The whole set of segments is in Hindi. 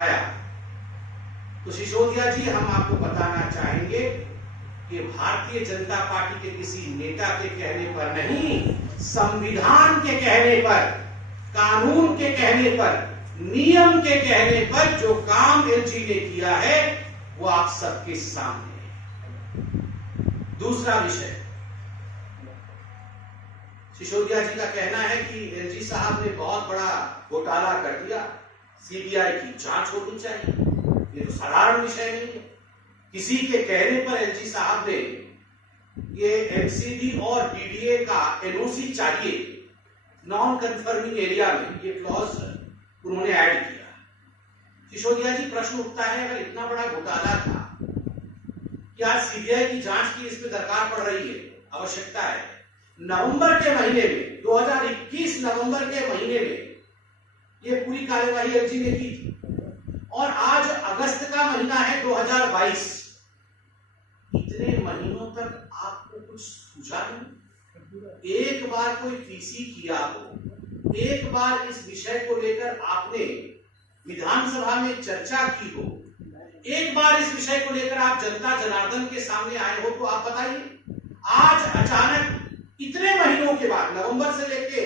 तो सिसोदिया जी, हम आपको बताना चाहेंगे कि भारतीय जनता पार्टी के किसी नेता के कहने पर नहीं, संविधान के कहने पर, कानून के कहने पर, नियम के कहने पर जो काम एलजी ने किया है वो आप सबके सामने है। दूसरा विषय, सिसोदिया जी का कहना है कि एलजी साहब ने बहुत बड़ा घोटाला कर दिया, सीबीआई की जांच होनी चाहिए। ये तो साधारण विषय नहीं है। किसी के कहने पर एलजी साहब ने ये एमसीडी और डीडीए का एनओसी चाहिए, नॉन कन्फर्मिंग एरिया में ये क्लॉज उन्होंने ऐड किया। सिसोदिया जी, प्रश्न उठता है, अगर इतना बड़ा घोटाला था, क्या सीबीआई की जांच की इसमें दरकार पड़ रही है, आवश्यकता है? नवंबर के महीने में, 2021 नवंबर के महीने में ये पूरी कार्यवाही एलजी ने की थी, और आज अगस्त का महीना है 2022। इतने महीनों तक आपको कुछ सूझा नहीं? एक बार कोई पीसी किया हो, एक बार इस विषय को लेकर आपने विधानसभा में चर्चा की हो, एक बार इस विषय को लेकर आप जनता जनार्दन के सामने आए हो, तो आप बताइए आज अचानक इतने महीनों के बाद, नवंबर से लेके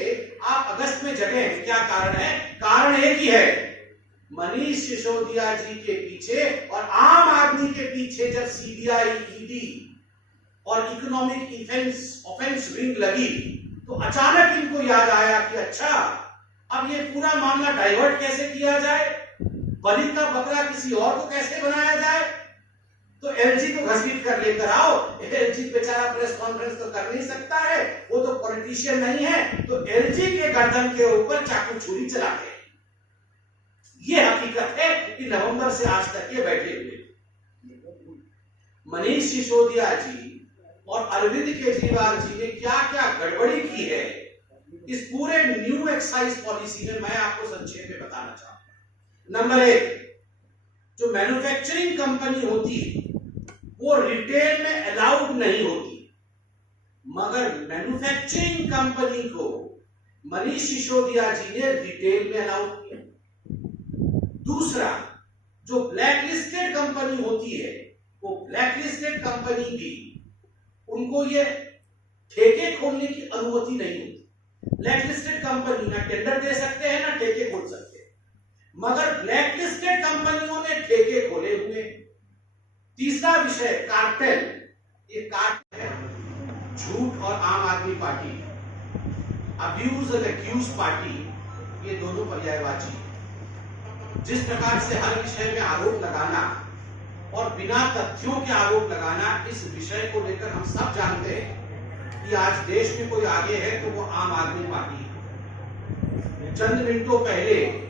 आप अगस्त में जगे हैं, क्या कारण है? कारण एक ही है, मनीष सिसोदिया जी के पीछे और आम आदमी के पीछे जब सीबीआई, ईडी और इकोनॉमिक ऑफेंस विंग लगी, तो अचानक इनको याद आया कि अच्छा, अब ये पूरा मामला डाइवर्ट कैसे किया जाए, बलि का बकरा किसी और को कैसे बनाया जाए, तो एलजी को घसीट कर लेकर आओ। एलजी बेचारा प्रेस कॉन्फ्रेंस तो कर नहीं सकता है, वो तो पॉलिटिशियन नहीं है, तो एलजी के गर्दन के ऊपर चाकू छुरी चला गए। ये हकीकत है कि नवंबर से आज तक ये बैठे हुए मनीष सिसोदिया जी और अरविंद केजरीवाल जी ने क्या क्या गड़बड़ी की है इस पूरे न्यू एक्साइज पॉलिसी में, मैं आपको संक्षेप में बताना चाहूंगा। नंबर एक, जो मैन्युफैक्चरिंग कंपनी होती है वो रिटेल में अलाउड नहीं होती, मगर मैन्युफैक्चरिंग कंपनी को मनीष सिसोदिया जी ने रिटेल में अलाउड किया। दूसरा, जो ब्लैकलिस्टेड कंपनी होती है, वो ब्लैकलिस्टेड कंपनी भी, उनको ये ठेके खोलने की अनुमति नहीं होती। ब्लैकलिस्टेड कंपनी ना टेंडर दे सकते हैं, ना ठेके खोल सकते हैं, मगर ब्लैकलिस्टेड कंपनियों ने ठेके खोले हुए। तीसरा विषय, कार्टेल। ये कार्टेल है, झूठ और आम आदमी पार्टी, अब्यूज और एक्यूज पार्टी, ये दोनों पर्यायवाची। जिस प्रकार से हर विषय में आरोप लगाना और बिना तथ्यों के आरोप लगाना, इस विषय को लेकर हम सब जानते हैं कि आज देश में कोई आगे है तो वो आम आदमी पार्टी है। चंद मिनटों पहले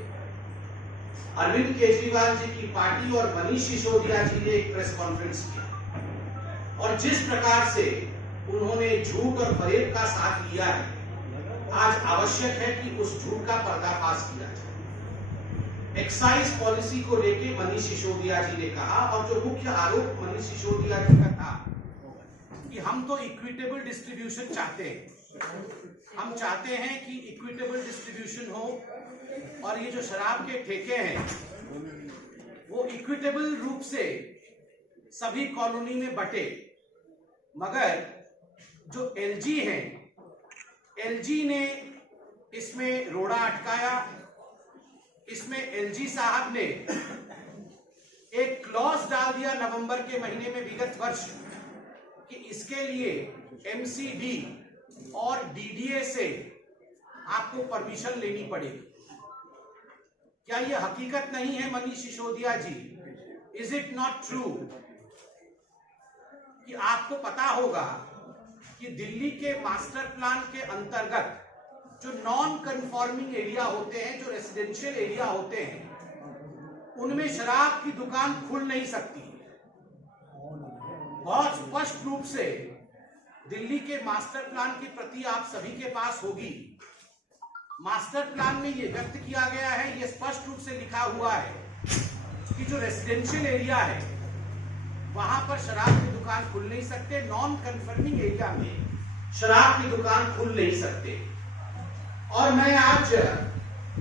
अरविंद केजरीवाल जी की पार्टी और मनीष सिसोदिया जी ने एक प्रेस कॉन्फ्रेंस की, और जिस प्रकार से उन्होंने झूठ और फरेब का साथ लिया है, आज आवश्यक है कि उस झूठ का पर्दाफाश किया जाए। एक्साइज पॉलिसी को लेके मनीष सिसोदिया जी ने कहा, और जो मुख्य आरोप मनीष सिसोदिया जी का था कि हम तो इक्विटेबल डिस्ट्रीब्यूशन चाहते हैं, हम चाहते हैं कि इक्विटेबल डिस्ट्रीब्यूशन हो, और ये जो शराब के ठेके हैं वो इक्विटेबल रूप से सभी कॉलोनी में बटे। मगर जो एलजी हैं, एलजी ने इसमें रोड़ा अटकाया। इसमें एलजी साहब ने एक क्लॉज डाल दिया नवंबर के महीने में विगत वर्ष कि इसके लिए एमसीडी और डीडीए से आपको परमिशन लेनी पड़ेगी। क्या यह हकीकत नहीं है मनीष सिसोदिया जी? इज इट नॉट ट्रू कि आपको पता होगा कि दिल्ली के मास्टर प्लान के अंतर्गत जो नॉन कन्फॉर्मिंग एरिया होते हैं, जो रेसिडेंशियल एरिया होते हैं, उनमें शराब की दुकान खुल नहीं सकती। बहुत स्पष्ट रूप से दिल्ली के मास्टर प्लान की प्रति आप सभी के पास होगी। मास्टर प्लान में यह व्यक्त किया गया है, यह स्पष्ट रूप से लिखा हुआ है कि जो रेसिडेंशियल एरिया है वहां पर शराब की दुकान खुल नहीं सकते, नॉन कन्फर्मिंग एरिया में शराब की दुकान खुल नहीं सकते। और मैं आज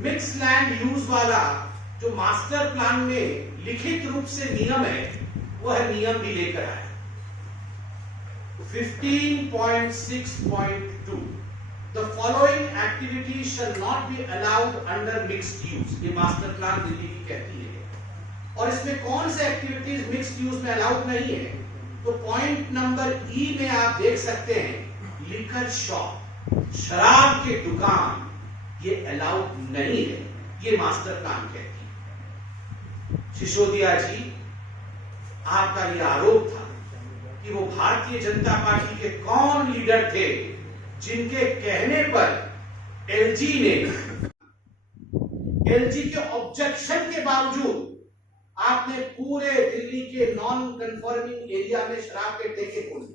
मिक्स लैंड यूज वाला जो मास्टर प्लान में लिखित रूप से नियम है वह नियम भी लेकर आए। 15.6.2 The following activities shall not be allowed under mixed use। ये मास्टर प्लान दिल्ली की कहती है। और इसमें कौन से एक्टिविटीज मिक्स्ड यूज में अलाउड नहीं है? तो पॉइंट नंबर ई में आप देख सकते हैं लिकर शॉप, शराब की दुकान, ये अलाउड नहीं है, ये मास्टर प्लान कहती है। सिसोदिया जी, आपका ये आरोप था कि वो भारतीय जनता पार्टी के कौन लीडर थे जिनके कहने पर एलजी के ऑब्जेक्शन के बावजूद आपने पूरे दिल्ली के नॉन कंफर्मिंग एरिया में शराब के ठेके खोले।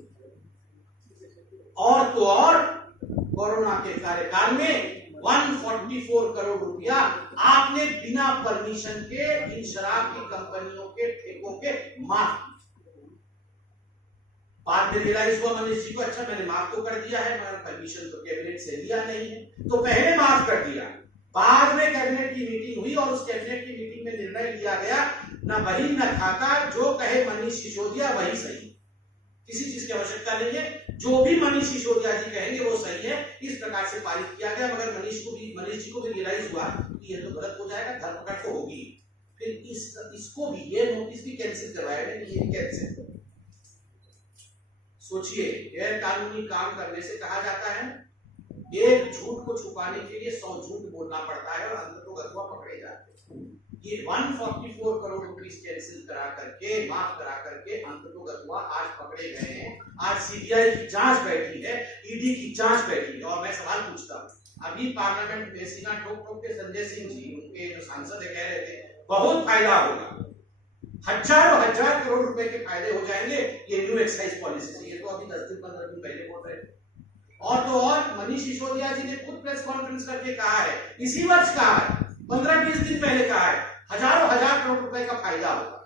और तो और कोरोना के कार्यकाल में 144 करोड़ रुपया आपने बिना परमिशन के इन शराब की कंपनियों के ठेकों के माफ किए। बाद में रियलाइज हुआ मनीष जी को, अच्छा मैंने माफ तो कर दिया है मगर परमिशन तो कैबिनेट से लिया नहीं है, तो पहले माफ कर दिया। बाद में कैबिनेट की मीटिंग हुई और उस कैबिनेट की मीटिंग में निर्णय लिया गया ना बही न खाता, जो कहे मनीष सिसोदिया वही सही। किसी चीज की आवश्यकता नहीं है, जो भी मनीष सिसोदिया जी कहेंगे वो सही है। इस प्रकार से पारित किया गया। मगर मनीष जी को भी रियलाइज हुआ कि ये तो गलत हो जाएगा, धरपकड़ तो होगी। फिर इसको भी ये नोटिस भी कैंसिल करवाया गया। ये कैंसिल, सोचिए, गैर कानूनी काम करने से कहा जाता है एक झूठ को छुपाने के लिए 100 झूठ बोलना पड़ता है और अंततः पकड़े जाते हैं। ये 144 करोड़ रुपीस कैंसिल करा करके, माफ करा करके अंततः आज पकड़े गए हैं। आज सीबीआई की जांच बैठी है, ईडी की जांच बैठी है। और मैं सवाल पूछता हूं, अभी पार्लियामेंट में सीना ठोक ठोक के संजय सिंह जी, उनके जो सांसद कह रहे थे बहुत फायदा होगा, हजारों हजार करोड़ रुपए के फायदे हो जाएंगे ये न्यू एक्साइज पॉलिसी से। ये तो अभी 10 दिन 15 दिन पहले बोल रहे थे। और तो और मनीष सिसोदिया जी ने खुद प्रेस कॉन्फ्रेंस करके कहा है, इसी वर्ष कहा है, 15-20 दिन पहले कहा है, हजारों हजार करोड़ रुपए का फायदा होगा।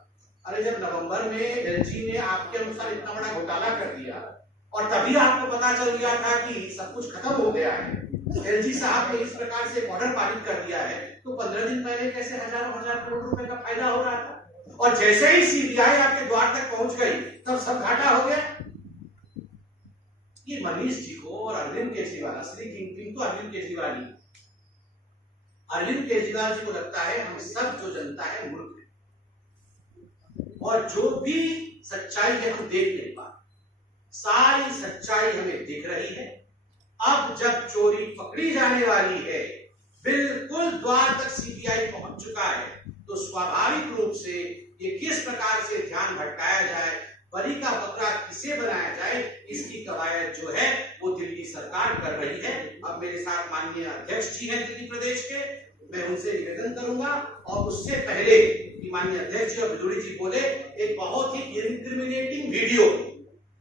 अरे जब नवंबर में एलजी ने आपके अनुसार इतना बड़ा घोटाला कर दिया और तभी आपको पता चल गया था कि सब कुछ खत्म हो गया है, एलजी साहब ने इस प्रकार से ऑर्डर पारित कर दिया है, तो 15 दिन पहले कैसे हजारों हजार करोड़ रुपए का फायदा हो रहा था? और जैसे ही सीबीआई आपके द्वार तक पहुंच गई तब सब घाटा हो गया। ये मनीष जी को और अरविंद केजरीवाल, असली किंग तो अरविंद केजरीवाल ही, अरविंद केजरीवाल जी को लगता है हम सब जो जनता है मूर्ख है और जो भी सच्चाई है हम देख नहीं पाते। सारी सच्चाई हमें दिख रही है। अब जब चोरी पकड़ी जाने वाली है, बिल्कुल द्वार तक सीबीआई पहुंच चुका है, तो स्वाभाविक रूप से ये किस प्रकार से ध्यान भटकाया जाए, बलि का बकरा किसे बनाया जाए, इसकी कवायद जो है वो दिल्ली सरकार कर रही है। अब मेरे साथ माननीय अध्यक्ष जी हैं दिल्ली प्रदेश के, मैं उनसे निवेदन करूंगा और उससे पहले कि माननीय अध्यक्ष जी और बिदुड़ी जी बोले, एक बहुत ही इंक्रिमिनेटिंग वीडियो,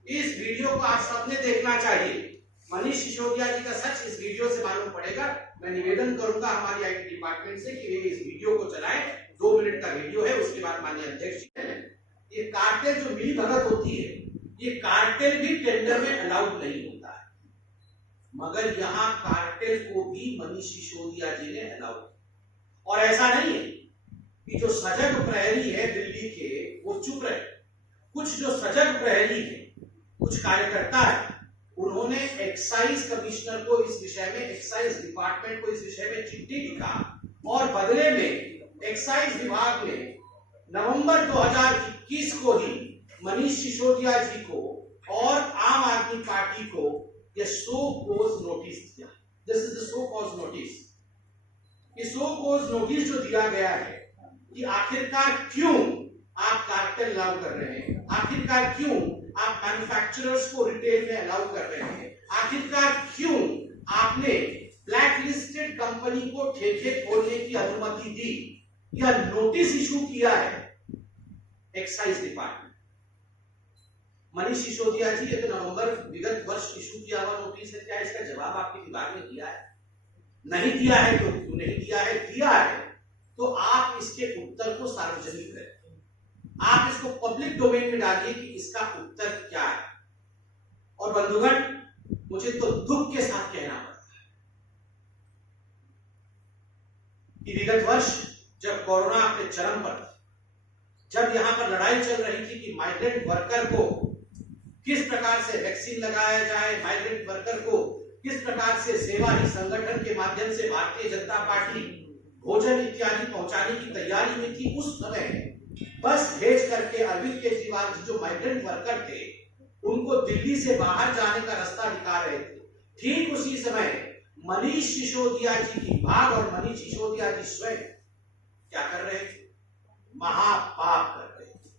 इस वीडियो को आप सबने देखना चाहिए। मनीष सिसोदिया जी का सच इस वीडियो से मालूम पड़ेगा। मैं निवेदन करूंगा हमारी आईटी डिपार्टमेंट से कि वे इस वीडियो को चलाएं। 2 मिनट का वीडियो है, उसके बाद माननीय अध्यक्ष जी, ये कार्टेल जो मिली भगत होती है, ये कार्टेल भी टेंडर में अलाउड नहीं होता है, मगर यहाँ कार्टेल को भी मनीष सिसोदिया जी ने अलाउड। और ऐसा नहीं है कि जो सजग प्रहरी है दिल्ली के वो चुप रहे। कुछ जो सजग प्रहरी है, कुछ कार्यकर्ता है, उन्होंने एक्साइज कमिश्नर को इस विषय में, एक्साइज डिपार्टमेंट को इस विषय में चिट्ठी लिखा और बदले में एक्साइज विभाग ने नवंबर 2021 को ही मनीष सिसोदिया जी को और आम आदमी पार्टी को यह शो कोज नोटिस दिया। This is the show cause notice. ये शो कोज नोटिस जो दिया गया है कि आखिरकार क्यों आप कार्टेल अलाउ कर रहे हैं, आखिरकार क्यों आप मैन्युफैक्चरर्स को रिटेल में अलाउ कर रहे हैं, आखिरकार क्यों आपने ब्लैक लिस्टेड कंपनी को ठेके खोलने की अनुमति दी, यह नोटिस इशू किया है एक्साइज डिपार्टमेंट। मनीष सिसोदिया जी, ये तो नवंबर विगत वर्ष इशू किया हुआ नोटिस है, क्या इसका जवाब आपके विभाग ने दिया है? नहीं दिया है तो क्यों नहीं दिया है? दिया है तो आप इसके उत्तर को सार्वजनिक करें, आप इसको पब्लिक डोमेन में डालिए कि इसका उत्तर क्या है। और बंधुगण, मुझे तो दुख के साथ कहना पड़ता है कि विगत वर्ष जब कोरोना अपने चरम पर था, जब यहां पर लड़ाई चल रही थी कि माइग्रेंट वर्कर को किस प्रकार से वैक्सीन लगाया जाए, माइग्रेंट वर्कर को किस प्रकार से सेवा ही संगठन के माध्यम से भारतीय जनता पार्टी भोजन इत्यादि पहुंचाने की तैयारी में थी, उस समय बस भेज करके अरविंद केजरीवाल जी जो माइग्रेंट वर्कर थे उनको दिल्ली से बाहर जाने का रास्ता दिखा रहे थे। ठीक उसी समय मनीष सिसोदिया जी की भाग और मनीष सिसोदिया जी स्वयं क्या कर रहे थे? महापाप कर रहे थे।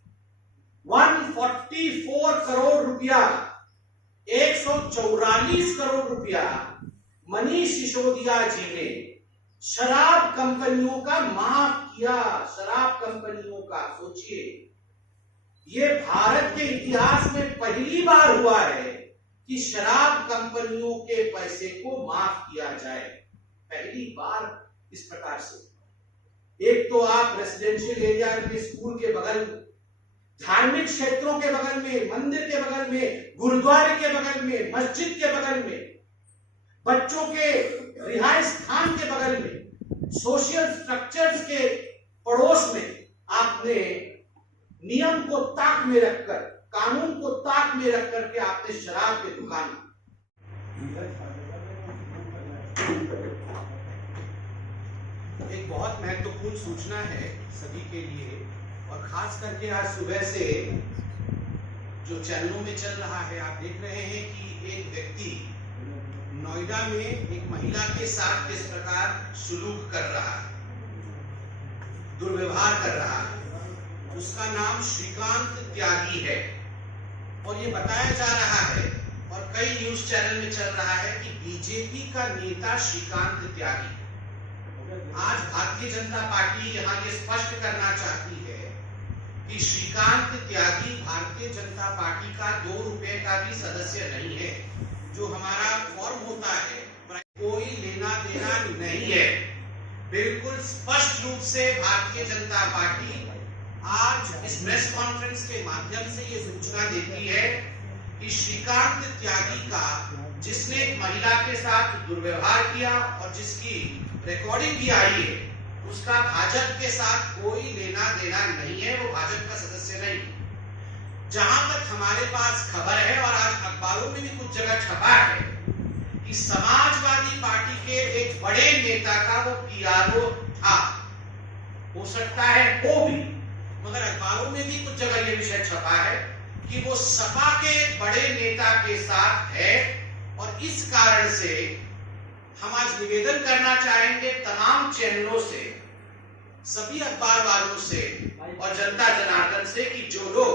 144 करोड़ रुपया, 144 करोड़ रुपया मनीष सिसोदिया जी ने शराब कंपनियों का माफ किया। शराब कंपनियों का, सोचिए, ये भारत के इतिहास में पहली बार हुआ है कि शराब कंपनियों के पैसे को माफ किया जाए। पहली बार इस प्रकार से। एक तो आप रेसिडेंशियल एरिया में, स्कूल के बगल में, धार्मिक क्षेत्रों के बगल में, मंदिर के बगल में, गुरुद्वारे के बगल में, मस्जिद के बगल में, बच्चों के रिहाइश स्थान के बगल में, सोशल स्ट्रक्चर्स के पड़ोस में आपने नियम को ताक में रखकर, कानून को ताक में रख करके आपने शराब की दुकान। एक बहुत महत्वपूर्ण सूचना है सभी के लिए, और खास करके आज सुबह से जो चैनलों में चल रहा है, आप देख रहे हैं कि एक व्यक्ति नोएडा में एक महिला के साथ किस प्रकार सुलूक कर रहा है, दुर्व्यवहार कर रहा है। उसका नाम श्रीकांत त्यागी है, और ये बताया जा रहा है और कई न्यूज चैनल में चल रहा है कि बीजेपी का नेता श्रीकांत त्यागी। आज भारतीय जनता पार्टी यहां ये स्पष्ट करना चाहती है कि श्रीकांत त्यागी भारतीय जनता पार्टी का 2 रुपए का भी सदस्य नहीं है। जो हमारा फॉर्म होता है, कोई लेना देना नहीं है। बिल्कुल स्पष्ट रूप से भारतीय जनता पार्टी आज इस प्रेस कॉन्फ्रेंस के माध्यम से ये सूचना देती है कि श्रीकांत त्यागी का, जिसने एक महिला के साथ दुर्व्यवहार किया और जिसकी रिकॉर्डिंग भी आई है, उसका भाजपा के साथ कोई लेना देना नहीं है। वो भाजपा का सदस्य नहीं। जहां तक हमारे पास खबर है और आज अखबारों में भी कुछ जगह छपा है कि समाजवादी पार्टी के एक बड़े नेता का वो पीआरओ था। हो सकता है वो भी, मगर अखबारों में भी कुछ जगह ये विषय छपा है कि वो सपा के एक बड़े नेता के साथ है। और इस कारण से हम आज निवेदन करना चाहेंगे तमाम चैनलों से, सभी अखबार वालों से और जनता जनार्दन से कि जो लोग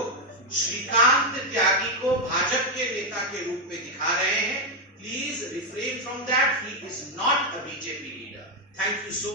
श्रीकांत त्यागी को भाजपा के नेता के रूप में दिखा रहे हैं, please refrain from that. He is not a BJP leader. Thank you so